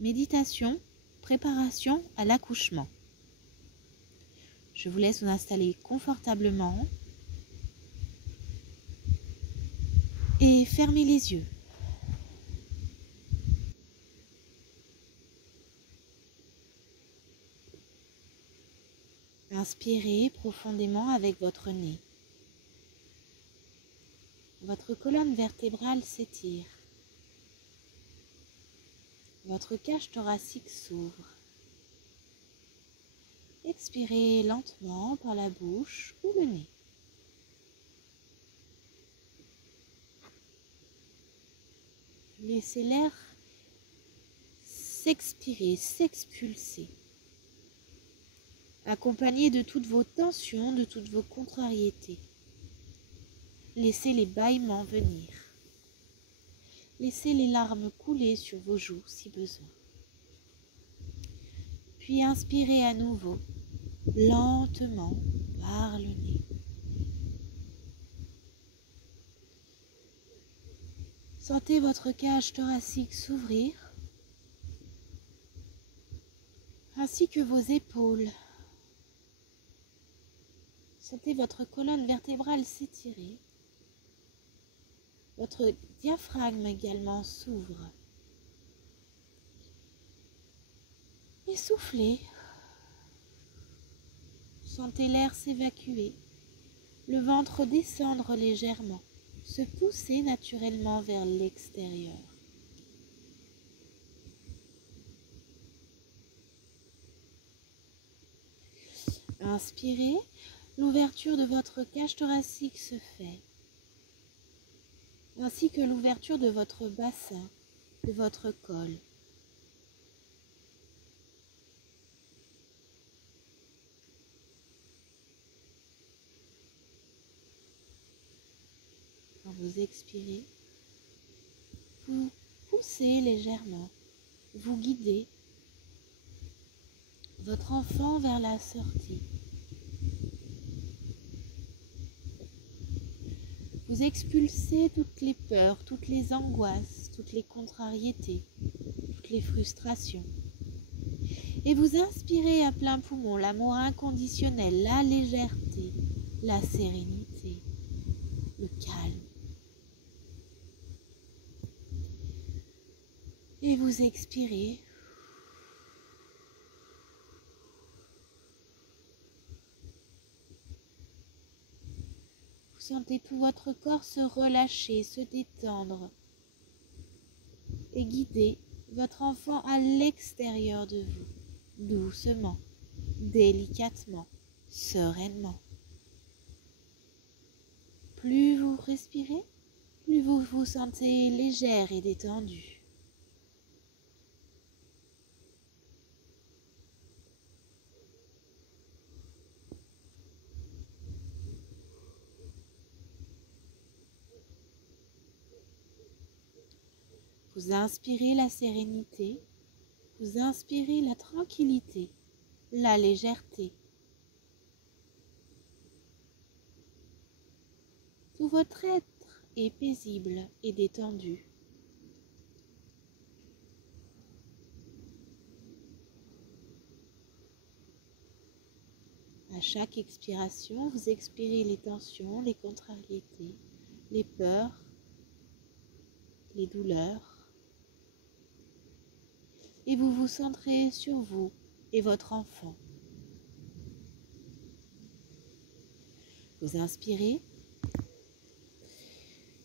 Méditation, préparation à l'accouchement. Je vous laisse vous installer confortablement et fermer les yeux. Inspirez profondément avec votre nez. Votre colonne vertébrale s'étire. Votre cage thoracique s'ouvre. Expirez lentement par la bouche ou le nez. Laissez l'air s'expirer, s'expulser, accompagné de toutes vos tensions, de toutes vos contrariétés. Laissez les bâillements venir. Laissez les larmes couler sur vos joues si besoin. Puis inspirez à nouveau, lentement, par le nez. Sentez votre cage thoracique s'ouvrir, ainsi que vos épaules. Sentez votre colonne vertébrale s'étirer. Votre diaphragme également s'ouvre. Et soufflez. Sentez l'air s'évacuer, le ventre descendre légèrement, se pousser naturellement vers l'extérieur. Inspirez, l'ouverture de votre cage thoracique se fait, ainsi que l'ouverture de votre bassin, de votre col. Quand vous expirez, vous poussez légèrement, vous guidez votre enfant vers la sortie. Vous expulsez toutes les peurs, toutes les angoisses, toutes les contrariétés, toutes les frustrations. Et vous inspirez à plein poumon l'amour inconditionnel, la légèreté, la sérénité, le calme. Et vous expirez. Vous sentez tout votre corps se relâcher, se détendre et guider votre enfant à l'extérieur de vous, doucement, délicatement, sereinement. Plus vous respirez, plus vous vous sentez légère et détendue. Vous inspirez la sérénité, vous inspirez la tranquillité, la légèreté. Tout votre être est paisible et détendu. À chaque expiration, vous expirez les tensions, les contrariétés, les peurs, les douleurs. Et vous vous centrez sur vous et votre enfant. Vous inspirez.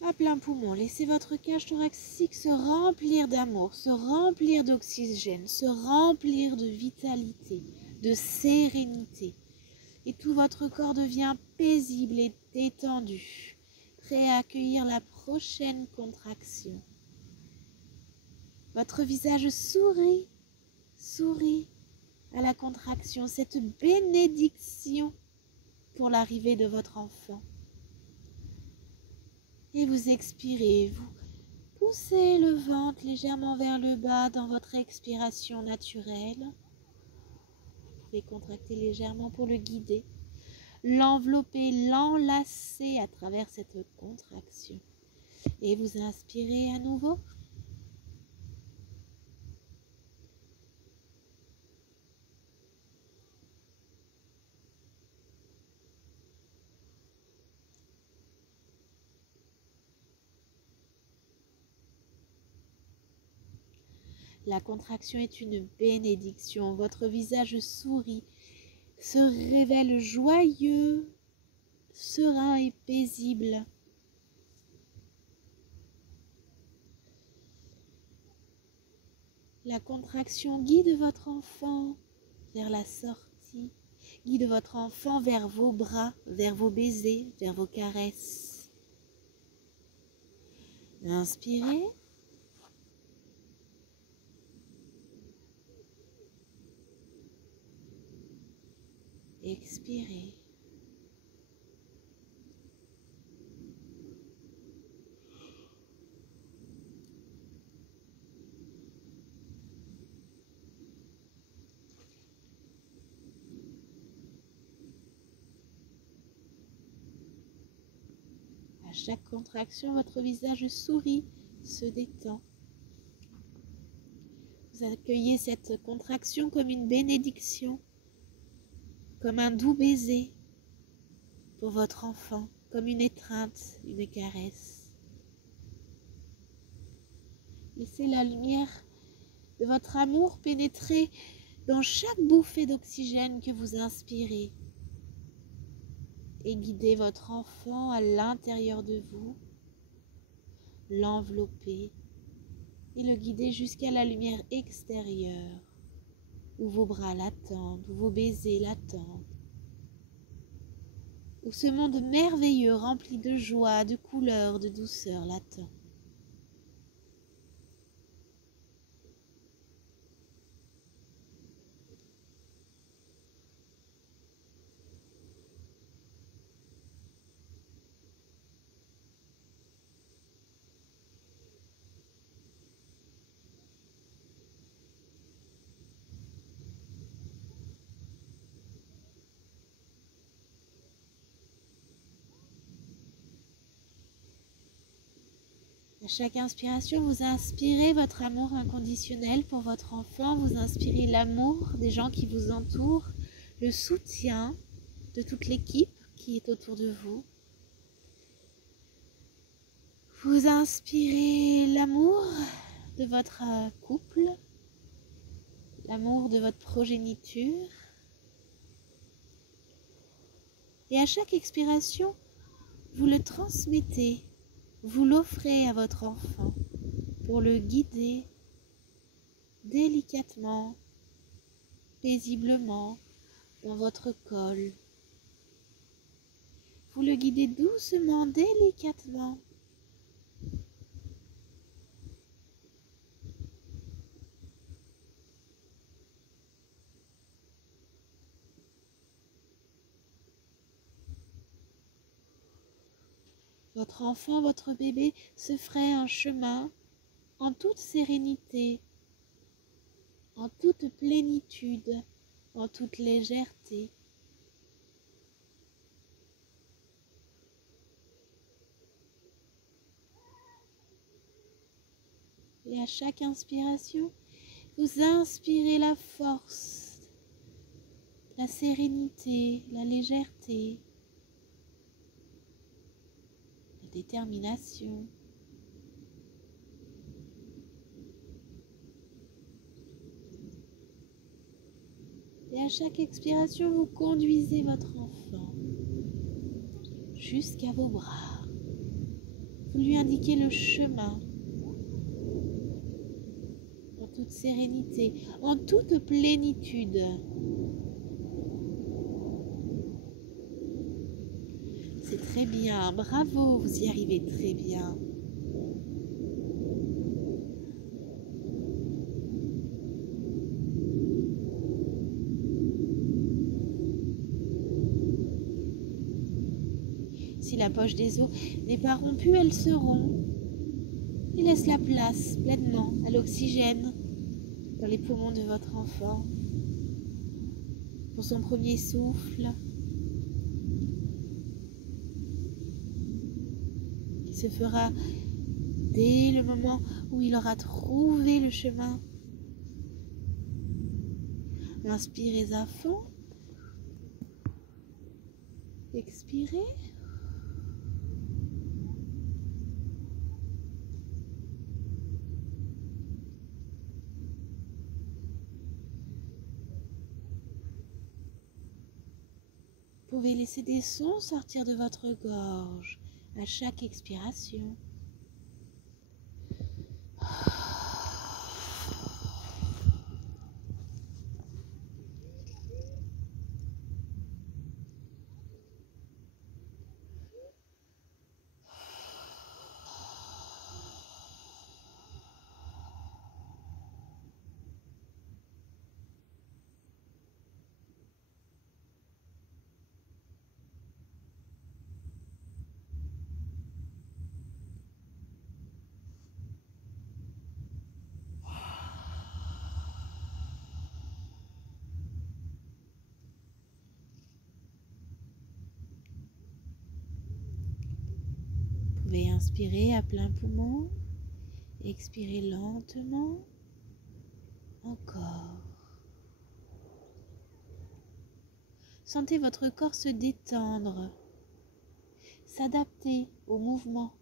À plein poumon, laissez votre cage thoracique se remplir d'amour, se remplir d'oxygène, se remplir de vitalité, de sérénité. Et tout votre corps devient paisible et détendu, prêt à accueillir la prochaine contraction. Votre visage sourit, sourit à la contraction, cette bénédiction pour l'arrivée de votre enfant. Et vous expirez, vous poussez le ventre légèrement vers le bas dans votre expiration naturelle. Vous pouvez contracter légèrement pour le guider, l'envelopper, l'enlacer à travers cette contraction. Et vous inspirez à nouveau. La contraction est une bénédiction. Votre visage sourit, se révèle joyeux, serein et paisible. La contraction guide votre enfant vers la sortie, guide votre enfant vers vos bras, vers vos baisers, vers vos caresses. Inspirez. Expirez. À chaque contraction, votre visage sourit, se détend. Vous accueillez cette contraction comme une bénédiction, comme un doux baiser pour votre enfant, comme une étreinte, une caresse. Laissez la lumière de votre amour pénétrer dans chaque bouffée d'oxygène que vous inspirez et guider votre enfant à l'intérieur de vous, l'envelopper et le guider jusqu'à la lumière extérieure, où vos bras l'attendent, où vos baisers l'attendent, où ce monde merveilleux rempli de joie, de couleurs, de douceur l'attend. À chaque inspiration, vous inspirez votre amour inconditionnel pour votre enfant, vous inspirez l'amour des gens qui vous entourent, le soutien de toute l'équipe qui est autour de vous. Vous inspirez l'amour de votre couple, l'amour de votre progéniture. Et à chaque expiration, vous le transmettez, vous l'offrez à votre enfant pour le guider délicatement, paisiblement dans votre col. Vous le guidez doucement, délicatement. Votre enfant, votre bébé se ferait un chemin en toute sérénité, en toute plénitude, en toute légèreté. Et à chaque inspiration, vous inspirez la force, la sérénité, la légèreté, la détermination. Et à chaque expiration, vous conduisez votre enfant jusqu'à vos bras. Vous lui indiquez le chemin en toute sérénité, en toute plénitude. C'est très bien, bravo, vous y arrivez très bien. Si la poche des os n'est pas rompue, elle se rompt et laisse la place pleinement à l'oxygène dans les poumons de votre enfant pour son premier souffle qui se fera dès le moment où il aura trouvé le chemin. Inspirez à fond, expirez. pouvez laisser des sons sortir de votre gorge à chaque expiration. Vous pouvez inspirer à plein poumon, expirer lentement, encore. Sentez votre corps se détendre, s'adapter au mouvement,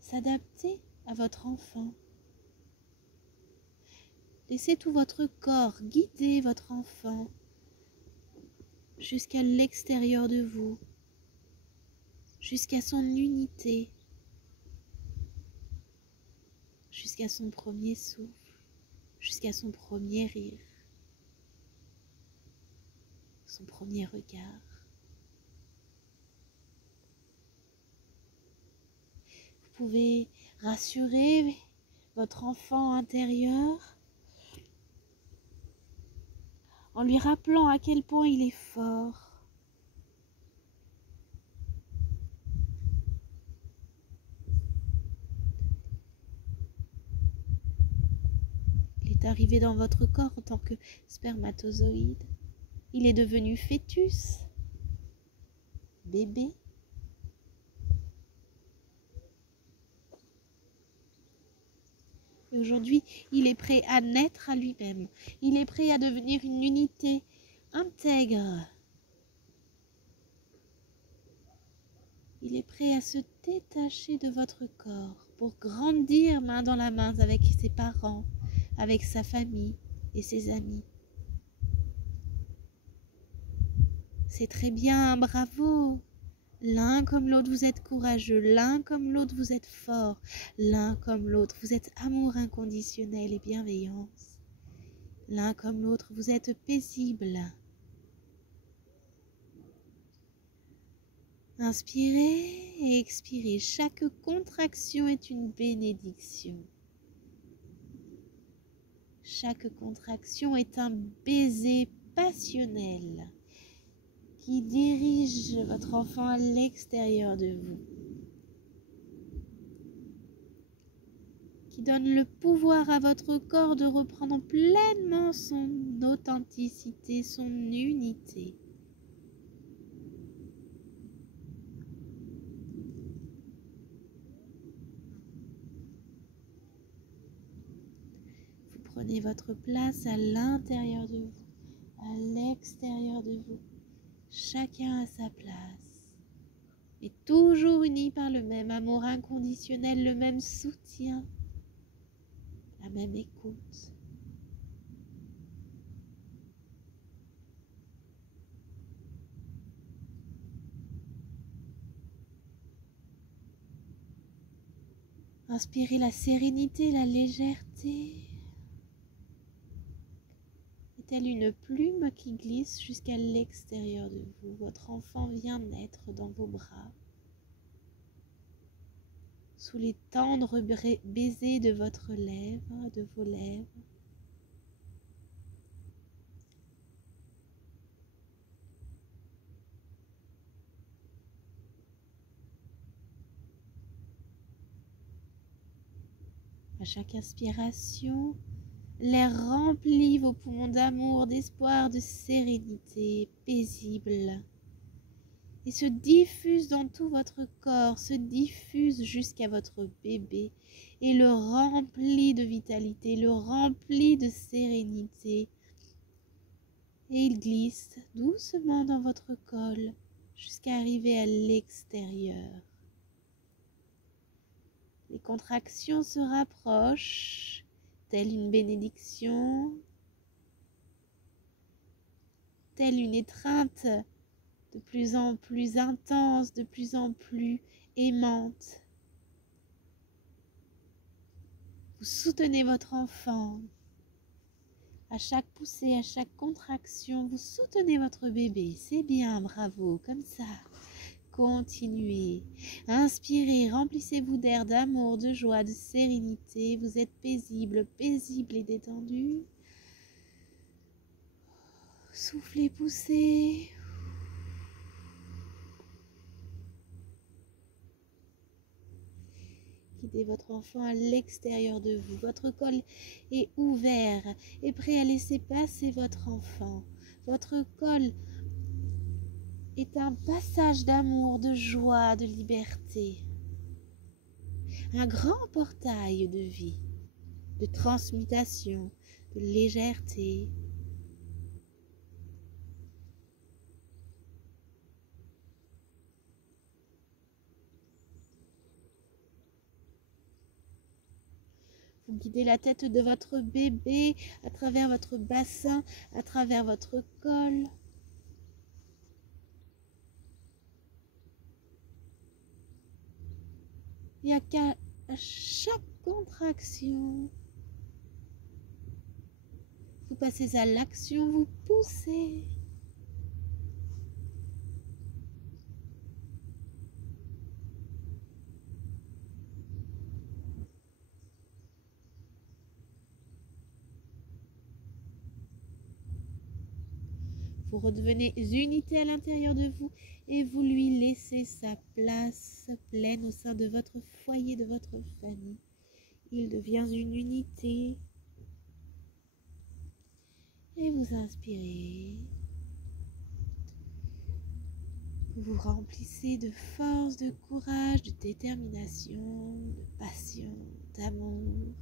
s'adapter à votre enfant. Laissez tout votre corps guider votre enfant jusqu'à l'extérieur de vous, jusqu'à son unité, jusqu'à son premier souffle, jusqu'à son premier rire, son premier regard. Vous pouvez rassurer votre enfant intérieur en lui rappelant à quel point il est fort. Il est arrivé dans votre corps en tant que spermatozoïde. Il est devenu fœtus, bébé. Et aujourd'hui, il est prêt à naître à lui-même. Il est prêt à devenir une unité intègre. Il est prêt à se détacher de votre corps pour grandir main dans la main avec ses parents, avec sa famille et ses amis. C'est très bien, bravo. L'un comme l'autre, vous êtes courageux. L'un comme l'autre, vous êtes fort. L'un comme l'autre, vous êtes amour inconditionnel et bienveillance. L'un comme l'autre, vous êtes paisible. Inspirez et expirez. Chaque contraction est une bénédiction. Chaque contraction est un baiser passionnel qui dirige votre enfant à l'extérieur de vous, qui donne le pouvoir à votre corps de reprendre pleinement son authenticité, son unité. Vous prenez votre place à l'intérieur de vous, à l'extérieur de vous. Chacun à sa place, mais toujours unis par le même amour inconditionnel, le même soutien, la même écoute. Inspirez la sérénité, la légèreté. Telle une plume qui glisse jusqu'à l'extérieur de vous. Votre enfant vient naître dans vos bras, sous les tendres baisers de votre lèvre, de vos lèvres. À chaque inspiration, l'air remplit vos poumons d'amour, d'espoir, de sérénité, paisible, et se diffuse dans tout votre corps, se diffuse jusqu'à votre bébé, et le remplit de vitalité, le remplit de sérénité, et il glisse doucement dans votre col, jusqu'à arriver à l'extérieur. Les contractions se rapprochent, telle une bénédiction. telle une étreinte de plus en plus intense, de plus en plus aimante. Vous soutenez votre enfant. À chaque poussée, à chaque contraction, vous soutenez votre bébé. C'est bien, bravo, comme ça. Continuez. Inspirez, remplissez-vous d'air, d'amour, de joie, de sérénité. Vous êtes paisible, paisible et détendu. Soufflez, poussez. Guidez votre enfant à l'extérieur de vous. Votre col est ouvert et prêt à laisser passer votre enfant. Votre col est un passage d'amour, de joie, de liberté. Un grand portail de vie, de transmutation, de légèreté. Vous guidez la tête de votre bébé à travers votre bassin, à travers votre col. Et à chaque contraction, vous passez à l'action, vous poussez. Vous redevenez unité à l'intérieur de vous et vous lui laissez sa place pleine au sein de votre foyer, de votre famille. Il devient une unité. Et vous inspirez. Vous vous remplissez de force, de courage, de détermination, de passion, d'amour.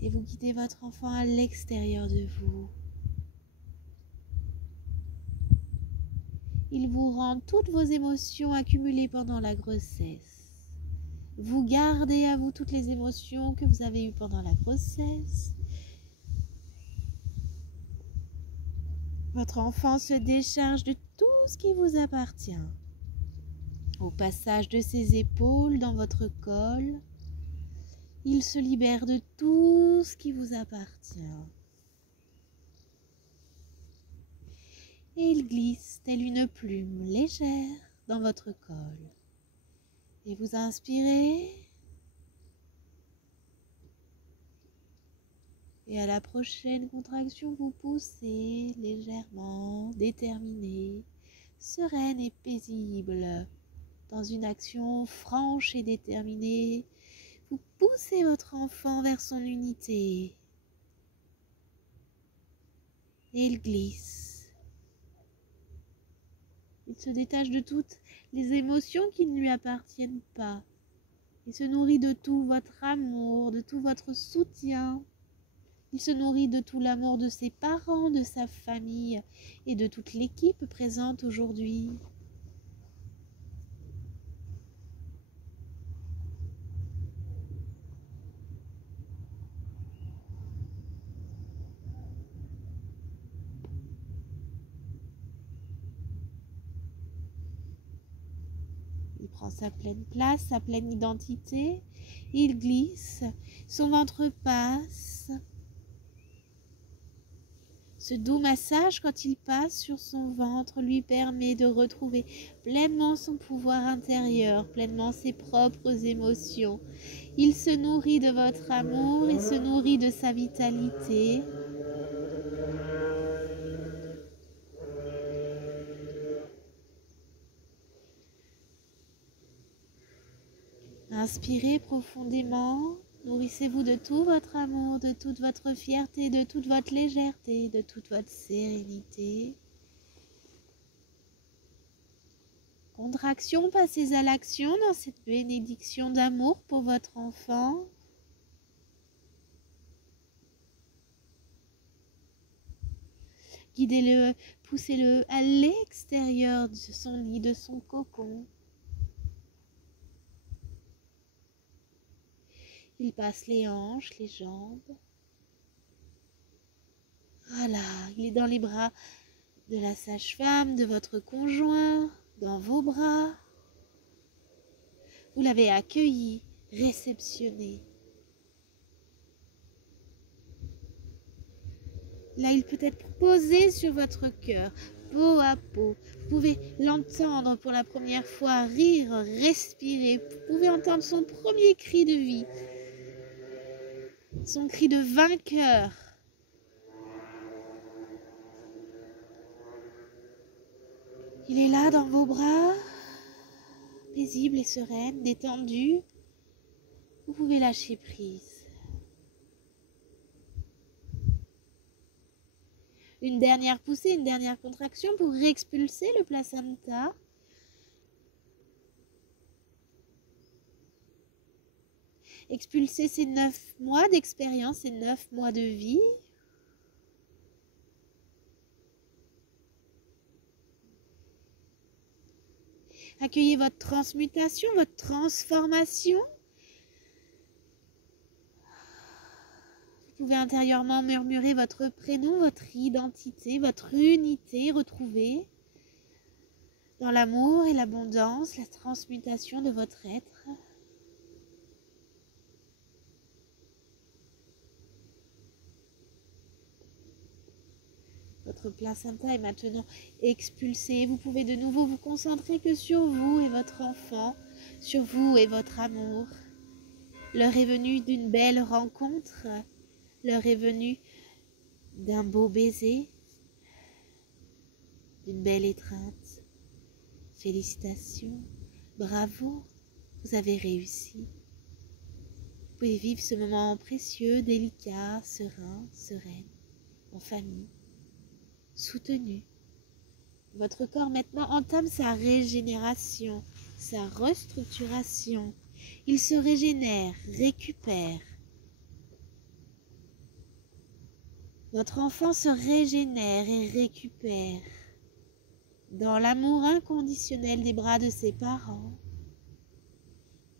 Et vous guidez votre enfant à l'extérieur de vous. Il vous rend toutes vos émotions accumulées pendant la grossesse. Vous gardez à vous toutes les émotions que vous avez eues pendant la grossesse. Votre enfant se décharge de tout ce qui vous appartient. Au passage de ses épaules dans votre col, il se libère de tout ce qui vous appartient. Et il glisse telle une plume légère dans votre col. Et vous inspirez. Et à la prochaine contraction, vous poussez légèrement, déterminé, sereine et paisible. Dans une action franche et déterminée, vous poussez votre enfant vers son unité. Et il glisse. Il se détache de toutes les émotions qui ne lui appartiennent pas. Il se nourrit de tout votre amour, de tout votre soutien. Il se nourrit de tout l'amour de ses parents, de sa famille et de toute l'équipe présente aujourd'hui. Il prend sa pleine place, sa pleine identité. Il glisse, son ventre passe. Ce doux massage, quand il passe sur son ventre, lui permet de retrouver pleinement son pouvoir intérieur, pleinement ses propres émotions. Il se nourrit de votre amour, il se nourrit de sa vitalité. Inspirez profondément, nourrissez-vous de tout votre amour, de toute votre fierté, de toute votre légèreté, de toute votre sérénité. Contraction, passez à l'action dans cette bénédiction d'amour pour votre enfant. Guidez-le, poussez-le à l'extérieur de son lit, de son cocon. Il passe les hanches, les jambes. Voilà, il est dans les bras de la sage-femme, de votre conjoint, dans vos bras. Vous l'avez accueilli, réceptionné. Là, il peut être posé sur votre cœur, peau à peau. Vous pouvez l'entendre pour la première fois, rire, respirer. Vous pouvez entendre son premier cri de vie, son cri de vainqueur. Il est là dans vos bras, paisible et sereine, détendu. Vous pouvez lâcher prise. Une dernière poussée, une dernière contraction pour expulser le placenta. Expulser ces 9 mois d'expérience, ces 9 mois de vie. Accueillez votre transmutation, votre transformation. Vous pouvez intérieurement murmurer votre prénom, votre identité, votre unité retrouvée dans l'amour et l'abondance, la transmutation de votre être. Votre placenta est maintenant expulsé. Vous pouvez de nouveau vous concentrer que sur vous et votre enfant, sur vous et votre amour. L'heure est venue d'une belle rencontre. L'heure est venue d'un beau baiser, d'une belle étreinte. Félicitations, bravo, vous avez réussi. Vous pouvez vivre ce moment précieux, délicat, serein, sereine, en famille, soutenu. Votre corps maintenant entame sa régénération, sa restructuration. Il se régénère, récupère. Votre enfant se régénère et récupère dans l'amour inconditionnel des bras de ses parents.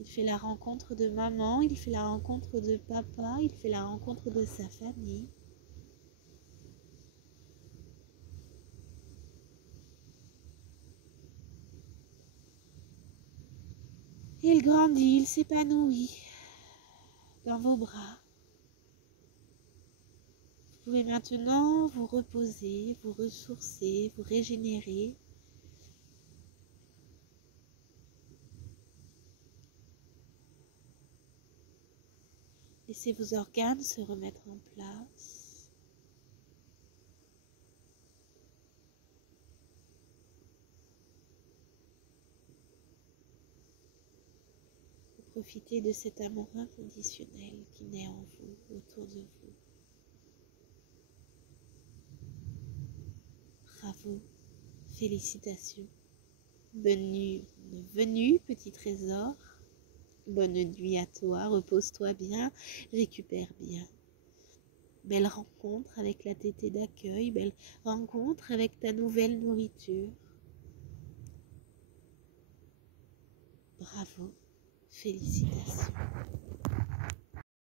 Il fait la rencontre de maman, il fait la rencontre de papa, il fait la rencontre de sa famille. Il grandit, il s'épanouit dans vos bras. Vous pouvez maintenant vous reposer, vous ressourcer, vous régénérer. Laissez vos organes se remettre en place. Vous profitez de cet amour inconditionnel qui naît en vous, autour de vous. Bravo, félicitations. Bienvenue, petit trésor. Bonne nuit à toi, repose-toi bien, récupère bien. Belle rencontre avec la tétée d'accueil, belle rencontre avec ta nouvelle nourriture. Bravo, félicitations.